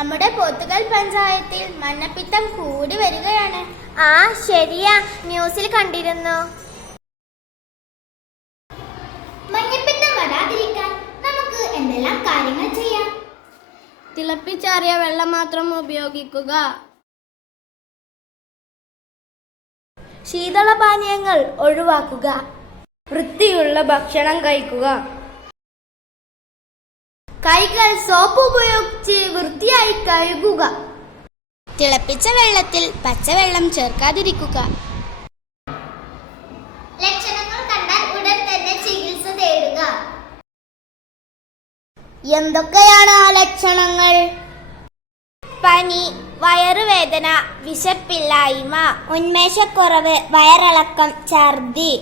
നമ്മുടെ പോത്തുകൽ പഞ്ചായത്തിൽ മഞ്ഞപ്പിത്തം കൂടി വരികയാണ്. ആ ശരിയാ. ന്യൂസിൽ കണ്ടിരുന്നു. മഞ്ഞപ്പിത്തം വരാതിരിക്കാൻ നമുക്ക് എന്തെല്ലാം കാര്യങ്ങൾ ചെയ്യാം? തിളപ്പിച്ചാറിയ വെള്ളം മാത്രം ഉപയോഗിക്കുക. ശീതളപാനീയങ്ങൾ ഒഴിവാക്കുക. വൃത്തിയുള്ള ഭക്ഷണം കഴിക്കുക. കൈകൾ സോപ്പ് ഉപയോഗിച്ച് വൃത്തിയായി കഴുകുക. തിളപ്പിച്ച വെള്ളത്തിൽ പച്ചവെള്ളം ചേർക്കാതിരിക്കുക. ലക്ഷണങ്ങൾ കണ്ടാൽ ഉടൻ തന്നെ ചികിത്സ തേടുക. എന്തൊക്കെയാണ് ആ ലക്ഷണങ്ങൾ? പനി വയറുവേദന വിശപ്പില്ലായ്മ ഉന്മേഷക്കുറവ് വയറിളക്കം ഛർദി.